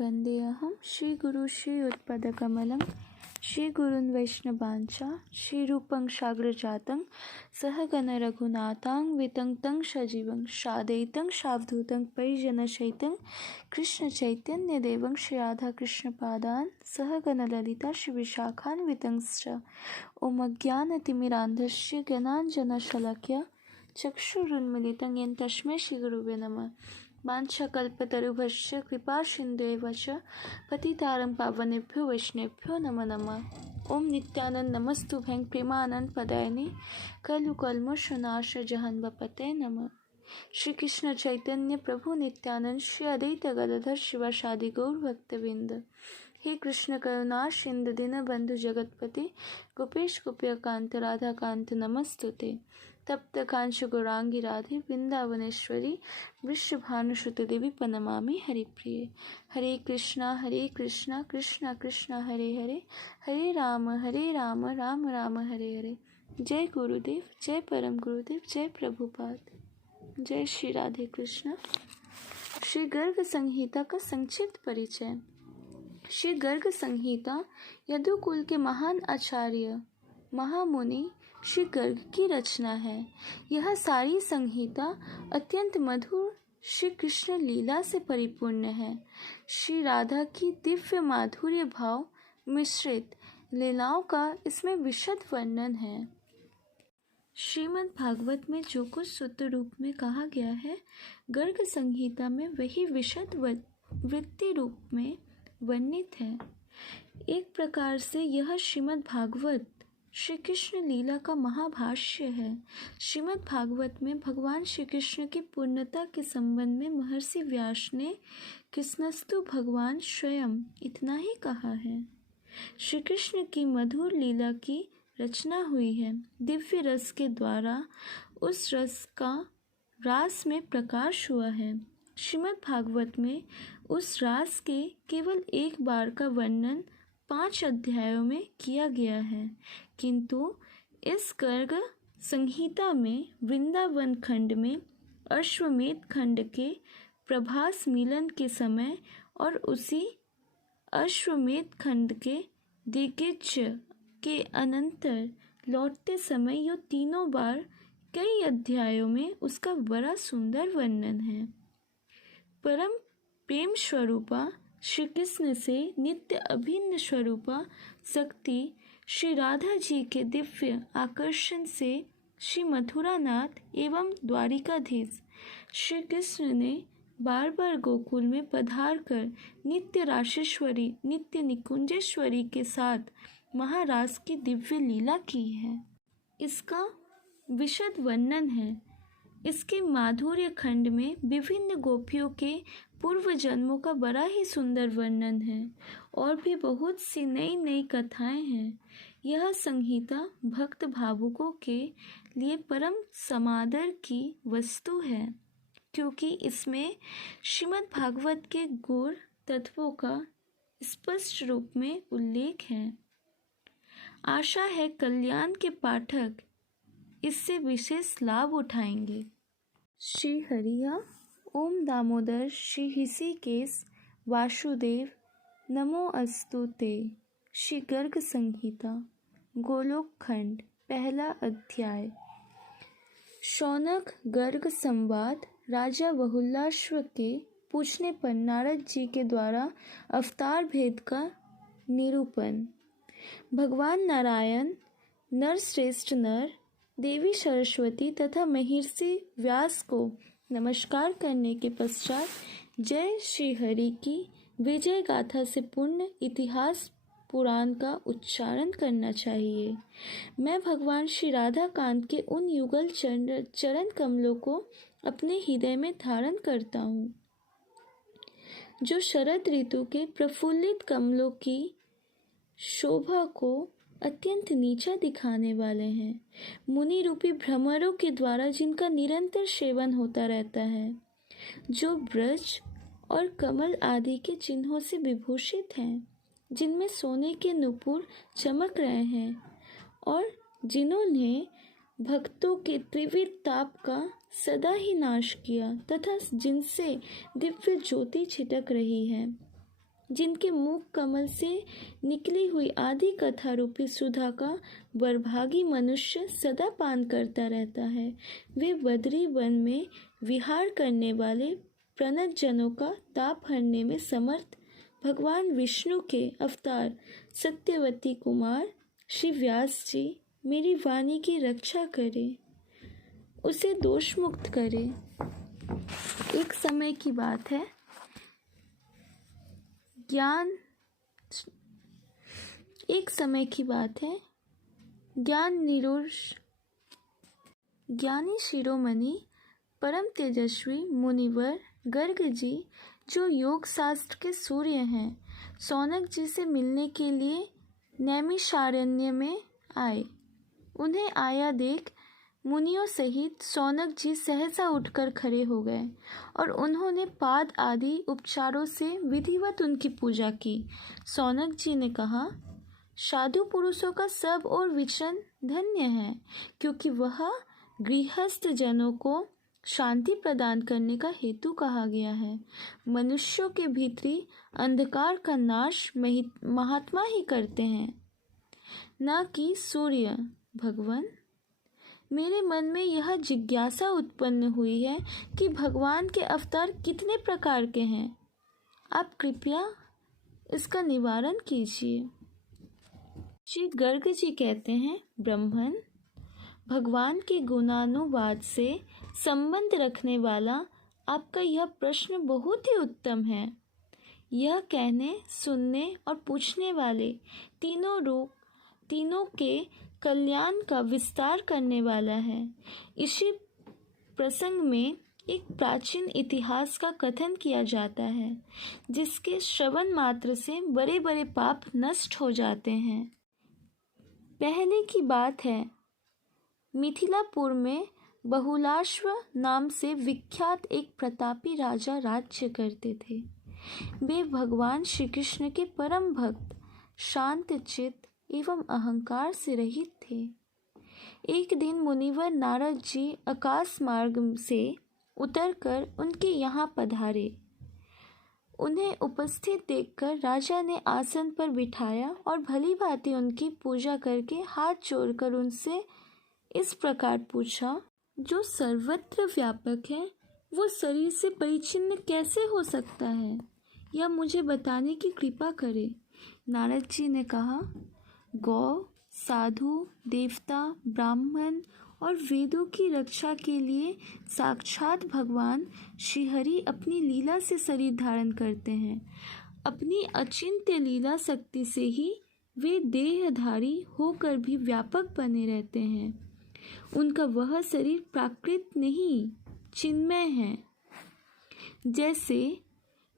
वन्देऽहं श्रीगुरुं श्रीयुतपदकमलं श्रीगुरून् वैष्णवांश्च श्रीरूपं साग्रजातं सहगणरघुनाथान्वितं तं सजीवं साद्वैतं सावधूतं परिजनसहितं कृष्णचैतन्यदेवं श्रीराधाकृष्णपादान् सहगणललिता श्रीविशाखान्वितंश्च ॐ अज्ञानतिमिरान्धस्य ज्ञानाञ्जनशलाकया चक्षुरुन्मीलितं येन तस्मै श्रीगुरुवे नमः। वाञ्छाकल्पतरुभ्यश्च कृपासिन्धुएव च पतितारं पावनेभ्यो वैष्णवेभ्यो नमो नमः। ओम नित्यानंद नमस्तुभ्यं प्रेमानंद पदायिने कलुकल्मषनाश जहन्वपते नमः। श्री कृष्ण चैतन्य प्रभु नित्यानंद श्री अद्वैत गदाधर शिवासादि गौर भक्तवृंद। हे कृष्ण करुणा सिंधु दीनबंधु जगतपते गोपेश गोपिकांत राधा कांत नमस्तुते। तप्त कांच गौरांगी राधे वृंदावनेश्वरी वृषभानुसुते देवी प्रणमामि हरिप्रिये। हरे कृष्णा कृष्णा कृष्णा हरे हरे, हरे राम राम राम हरे हरे। जय गुरुदेव, जय परम गुरुदेव, जय प्रभुपाद, जय श्री राधे कृष्ण। श्री गर्ग संहिता का संक्षिप्त परिचय। श्री गर्ग संहिता यदुकुल के महान आचार्य महामुनि श्री गर्ग की रचना है। यह सारी संहिता अत्यंत मधुर श्री कृष्ण लीला से परिपूर्ण है। श्री राधा की दिव्य माधुर्य भाव मिश्रित लीलाओं का इसमें विशद वर्णन है। श्रीमद् भागवत में जो कुछ सूत्र रूप में कहा गया है, गर्ग संहिता में वही विशद वृत्ति रूप में वर्णित है। एक प्रकार से यह श्रीमद् भागवत श्री कृष्ण लीला का महाभाष्य है। श्रीमद् भागवत में भगवान श्री कृष्ण की पूर्णता के संबंध में महर्षि व्यास ने कृष्णस्तु भगवान स्वयं इतना ही कहा है। श्री कृष्ण की मधुर लीला की रचना हुई है। दिव्य रस के द्वारा उस रस का रास में प्रकाश हुआ है। श्रीमद् भागवत में उस रास के केवल एक बार का वर्णन 5 अध्यायों में किया गया है, किंतु इस गर्ग संहिता में वृंदावन खंड में अश्वमेध खंड के प्रभास मिलन के समय और उसी अश्वमेध खंड के दिग्विजय के अनंतर लौटते समय ये तीनों बार कई अध्यायों में उसका बड़ा सुंदर वर्णन है। परम प्रेम स्वरूपा श्री कृष्ण से नित्य अभिन्न स्वरूपा शक्ति श्री राधा जी के दिव्य आकर्षण से श्री मथुरानाथ एवं द्वारिकाधीश श्री कृष्ण ने बार बार गोकुल में पधार कर नित्य राशेश्वरी नित्य निकुंजेश्वरी के साथ महारास की दिव्य लीला की है। इसका विशद वर्णन है। इसके माधुर्य खंड में विभिन्न गोपियों के पूर्व जन्मों का बड़ा ही सुंदर वर्णन है और भी बहुत सी नई नई कथाएं हैं। यह संहिता भक्त भावुकों के लिए परम समादर की वस्तु है, क्योंकि इसमें श्रीमद् भागवत के गूढ़ तत्वों का स्पष्ट रूप में उल्लेख है। आशा है कल्याण के पाठक इससे विशेष लाभ उठाएंगे। श्री हरिया ओम दामोदर श्री ऋषिकेश वासुदेव नमो अस्तु ते। श्री गर्ग संहिता गोलोक खंड पहला अध्याय। शौनक गर्ग संवाद। राजा बहुलाश्व के पूछने पर नारद जी के द्वारा अवतार भेद का निरूपण। भगवान नारायण नरश्रेष्ठ नर देवी सरस्वती तथा महर्षि व्यास को नमस्कार करने के पश्चात जय श्री हरि की विजय गाथा से पूर्ण इतिहास पुराण का उच्चारण करना चाहिए। मैं भगवान श्री राधा कांत के उन युगल चरण कमलों को अपने हृदय में धारण करता हूँ, जो शरद ऋतु के प्रफुल्लित कमलों की शोभा को अत्यंत नीचा दिखाने वाले हैं। मुनि रूपी भ्रमरों के द्वारा जिनका निरंतर सेवन होता रहता है, जो ब्रज और कमल आदि के चिन्हों से विभूषित हैं, जिनमें सोने के नुपुर चमक रहे हैं और जिन्होंने भक्तों के त्रिविध ताप का सदा ही नाश किया तथा जिनसे दिव्य ज्योति छिटक रही है। जिनके मुख कमल से निकली हुई आदि कथा रूपी सुधा का बरभागी मनुष्य सदा पान करता रहता है। वे बद्री वन में विहार करने वाले प्रणत जनों का ताप हरने में समर्थ भगवान विष्णु के अवतार सत्यवती कुमार श्री व्यास जी मेरी वाणी की रक्षा करें, उसे दोष मुक्त करें। एक समय की बात है, ज्ञानी शिरोमणि परम तेजस्वी मुनिवर गर्ग जी, जो योग शास्त्र के सूर्य हैं, सौनक जी से मिलने के लिए नैमिषारण्य में आए। उन्हें आया देख मुनियों सहित सौनक जी सहसा उठकर खड़े हो गए और उन्होंने पाद आदि उपचारों से विधिवत उनकी पूजा की। सौनक जी ने कहा, साधु पुरुषों का सब और विचरण धन्य है, क्योंकि वह गृहस्थ जनों को शांति प्रदान करने का हेतु कहा गया है। मनुष्यों के भीतरी अंधकार का नाश महात्मा ही करते हैं, न कि सूर्य। भगवान, मेरे मन में यह जिज्ञासा उत्पन्न हुई है कि भगवान के अवतार कितने प्रकार के हैं। आप कृपया इसका निवारण कीजिए। श्री गर्ग जी कहते हैं, ब्राह्मण, भगवान के गुणानुवाद से संबंध रखने वाला आपका यह प्रश्न बहुत ही उत्तम है। यह कहने, सुनने और पूछने वाले तीनों के कल्याण का विस्तार करने वाला है। इसी प्रसंग में एक प्राचीन इतिहास का कथन किया जाता है, जिसके श्रवण मात्र से बड़े बड़े पाप नष्ट हो जाते हैं। पहले की बात है, मिथिलापुर में बहुलाश्व नाम से विख्यात एक प्रतापी राजा राज्य करते थे। वे भगवान श्री कृष्ण के परम भक्त, शांत चित्त एवं अहंकार से रहित थे। एक दिन मुनिवर नारद जी आकाश मार्ग से उतरकर उनके यहाँ पधारे। उन्हें उपस्थित देखकर राजा ने आसन पर बिठाया और भली भांति उनकी पूजा करके हाथ जोड़कर उनसे इस प्रकार पूछा, जो सर्वत्र व्यापक है वो शरीर से परिच्छिन्न कैसे हो सकता है? यह मुझे बताने की कृपा करे। नारद जी ने कहा, गौ, साधु, देवता, ब्राह्मण और वेदों की रक्षा के लिए साक्षात भगवान श्रीहरि अपनी लीला से शरीर धारण करते हैं। अपनी अचिंत्य लीला शक्ति से ही वे देहधारी होकर भी व्यापक बने रहते हैं। उनका वह शरीर प्राकृत नहीं, चिन्मय है। जैसे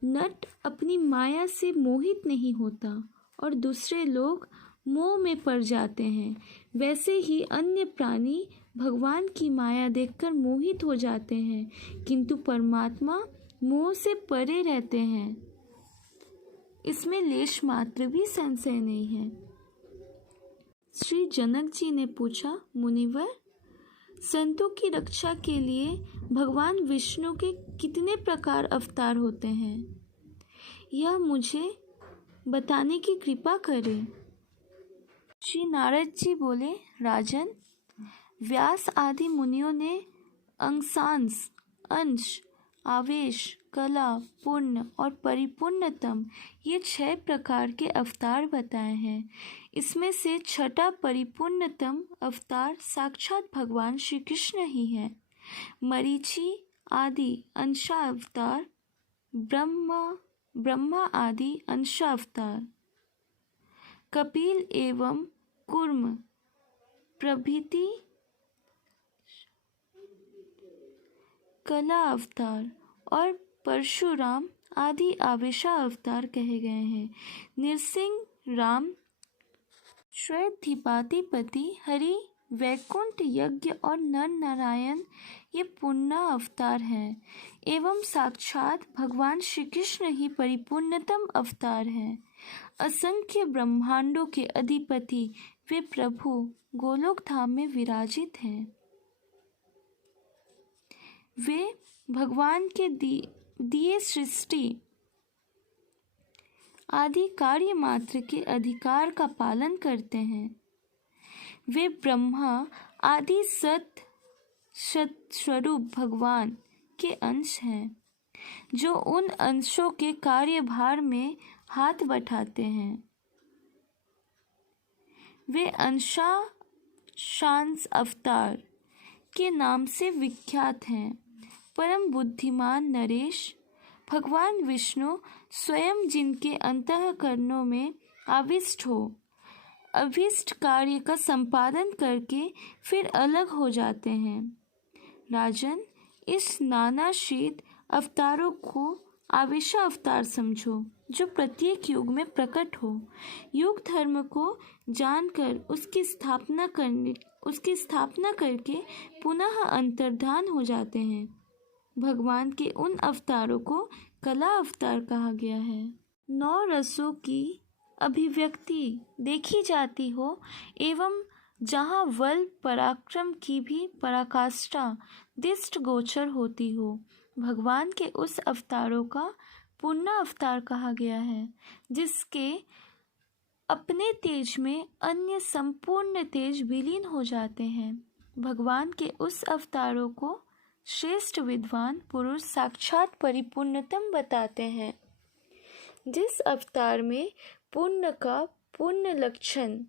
नट अपनी माया से मोहित नहीं होता और दूसरे लोग मोह में पड़ जाते हैं, वैसे ही अन्य प्राणी भगवान की माया देखकर मोहित हो जाते हैं, किंतु परमात्मा मोह से परे रहते हैं। इसमें लेश मात्र भी संशय नहीं है। श्री जनक जी ने पूछा, मुनिवर, संतों की रक्षा के लिए भगवान विष्णु के कितने प्रकार अवतार होते हैं? यह मुझे बताने की कृपा करें। श्री नारद जी बोले, राजन, व्यास आदि मुनियों ने अंश, आवेश, कला, पूर्ण और परिपूर्णतम ये 6 प्रकार के अवतार बताए हैं। इसमें से छठा परिपूर्णतम अवतार साक्षात भगवान श्री कृष्ण ही है। मरीचि आदि अंशावतार, ब्रह्मा आदि अंशावतार, कपिल एवं कूर्म प्रभृति कला अवतार और परशुराम आदि आवेशा अवतार कहे गए हैं। नृसिंह, राम, श्वेतधिपाधिपति, हरि, वैकुंठ यज्ञ और नर नारायण ये पूर्ण अवतार हैं। एवं साक्षात भगवान श्री कृष्ण ही परिपूर्णतम अवतार हैं। असंख्य ब्रह्मांडों के अधिपति वे प्रभु गोलोक धाम में विराजित हैं। वे भगवान के दिए सृष्टि आदि कार्य मात्र के अधिकार का पालन करते हैं। वे ब्रह्मा आदि सत स्वरूप भगवान के अंश हैं, जो उन अंशों के कार्यभार में हाथ बटाते हैं। वे अंशांश अवतार के नाम से विख्यात हैं। परम बुद्धिमान नरेश भगवान विष्णु स्वयं जिनके अंतःकरणों में आविष्ट हो, अभीष्ट कार्य का संपादन करके फिर अलग हो जाते हैं। राजन, इस नानाशीत अवतारों को आवेशा अवतार समझो, जो प्रत्येक युग में प्रकट हो, युग धर्म को जानकर उसकी स्थापना करके पुनः अंतर्धान हो जाते हैं। भगवान के उन अवतारों को कला अवतार कहा गया है। 9 रसों की अभिव्यक्ति देखी जाती हो एवं जहाँ बल पराक्रम की भी पराकाष्ठा दृष्ट गोचर होती हो, भगवान के उस अवतारों का पूर्ण अवतार कहा गया है, जिसके अपने तेज में अन्य संपूर्ण तेज विलीन हो जाते हैं। भगवान के उस अवतारों को श्रेष्ठ विद्वान पुरुष साक्षात परिपूर्णतम बताते हैं। जिस अवतार में पुण्य का पुण्य लक्षण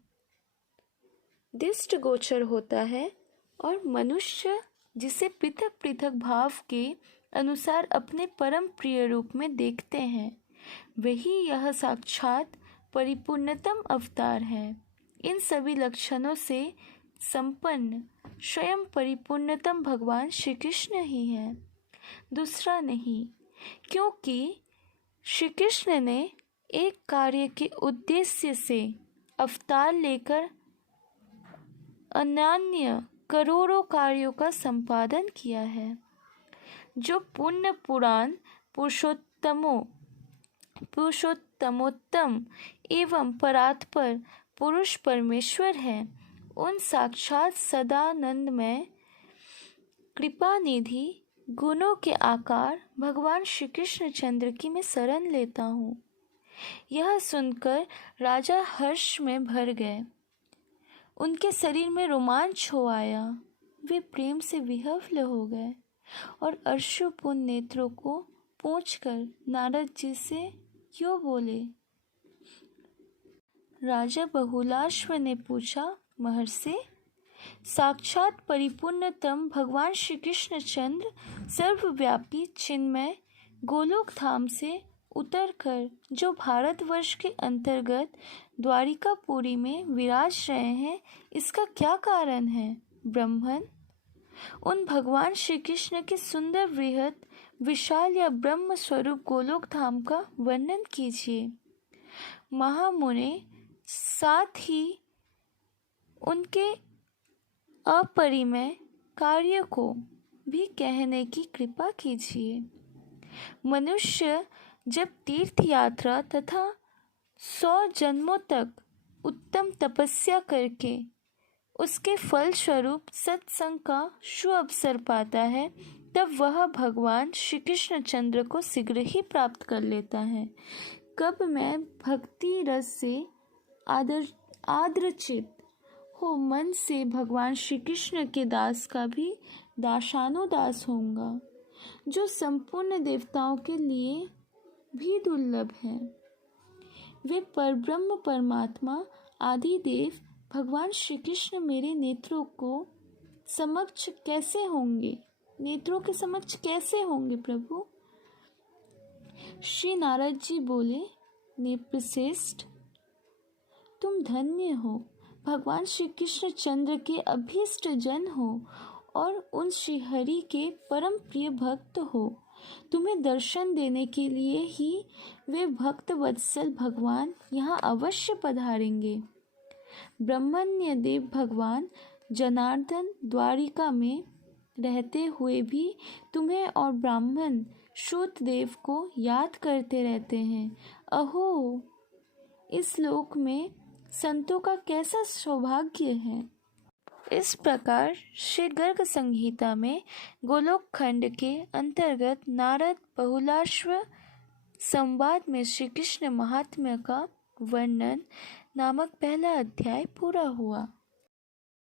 दृष्ट गोचर होता है और मनुष्य जिसे पृथक पृथक भाव के अनुसार अपने परम प्रिय रूप में देखते हैं, वही यह साक्षात परिपूर्णतम अवतार है। इन सभी लक्षणों से संपन्न स्वयं परिपूर्णतम भगवान श्री कृष्ण ही है, दूसरा नहीं, क्योंकि श्री कृष्ण ने एक कार्य के उद्देश्य से अवतार लेकर अनन्य करोड़ों कार्यों का संपादन किया है। जो पुण्य पुराण पुरुषोत्तमोत्तम एवं परात्पर पुरुष परमेश्वर है, उन साक्षात सदानंदमय कृपानिधि गुणों के आकार भगवान श्री कृष्ण चंद्र की मैं शरण लेता हूँ। यह सुनकर राजा हर्ष में भर गए, उनके शरीर में रोमांच हो आया, वे प्रेम से विह्वल हो गए और अश्रुपूर्ण नेत्रों को पोंछकर नारद जी से क्यों बोले। राजा बहुलाश्व ने पूछा, महर्षि, साक्षात परिपूर्णतम भगवान श्री कृष्ण चंद्र सर्वव्यापी चिन्मय गोलोक धाम से उतरकर जो भारतवर्ष के अंतर्गत द्वारिकापुरी में विराज रहे हैं, इसका क्या कारण है? ब्रह्मन, उन भगवान श्री कृष्ण के सुंदर वृहत विशाल या ब्रह्म स्वरूप गोलोक धाम का वर्णन कीजिए। महामुने, साथ ही उनके अपरिमेय कार्य को भी कहने की कृपा कीजिए। मनुष्य जब तीर्थ यात्रा तथा 100 जन्मों तक उत्तम तपस्या करके उसके फल स्वरूप सत्संग का सुअवसर पाता है, तब वह भगवान श्री कृष्ण चंद्र को शीघ्र ही प्राप्त कर लेता है। कब मैं भक्ति रस से आदरचित हो मन से भगवान श्री कृष्ण के दास का भी दासानुदास होऊंगा, जो संपूर्ण देवताओं के लिए भी दुर्लभ है। वे परब्रह्म परमात्मा आदि देव भगवान श्री कृष्ण मेरे नेत्रों के समक्ष कैसे होंगे प्रभु? श्री नारद जी बोले, नेत्रश्रेष्ठ, तुम धन्य हो, भगवान श्री कृष्ण चंद्र के अभीष्ट जन हो और उन श्री हरि के परम प्रिय भक्त हो। तुम्हें दर्शन देने के लिए ही वे भक्त वत्सल भगवान यहाँ अवश्य पधारेंगे। ब्रह्मण्य देव भगवान जनार्दन द्वारिका में रहते हुए भी तुम्हें और ब्राह्मण सूत देव को याद करते रहते हैं। अहो, इस लोक में संतों का कैसा सौभाग्य है। इस प्रकार श्री गर्ग संहिता में गोलोक खंड के अंतर्गत नारद बहुलाश्व संवाद में श्री कृष्ण महात्म्य का वर्णन नामक पहला अध्याय पूरा हुआ।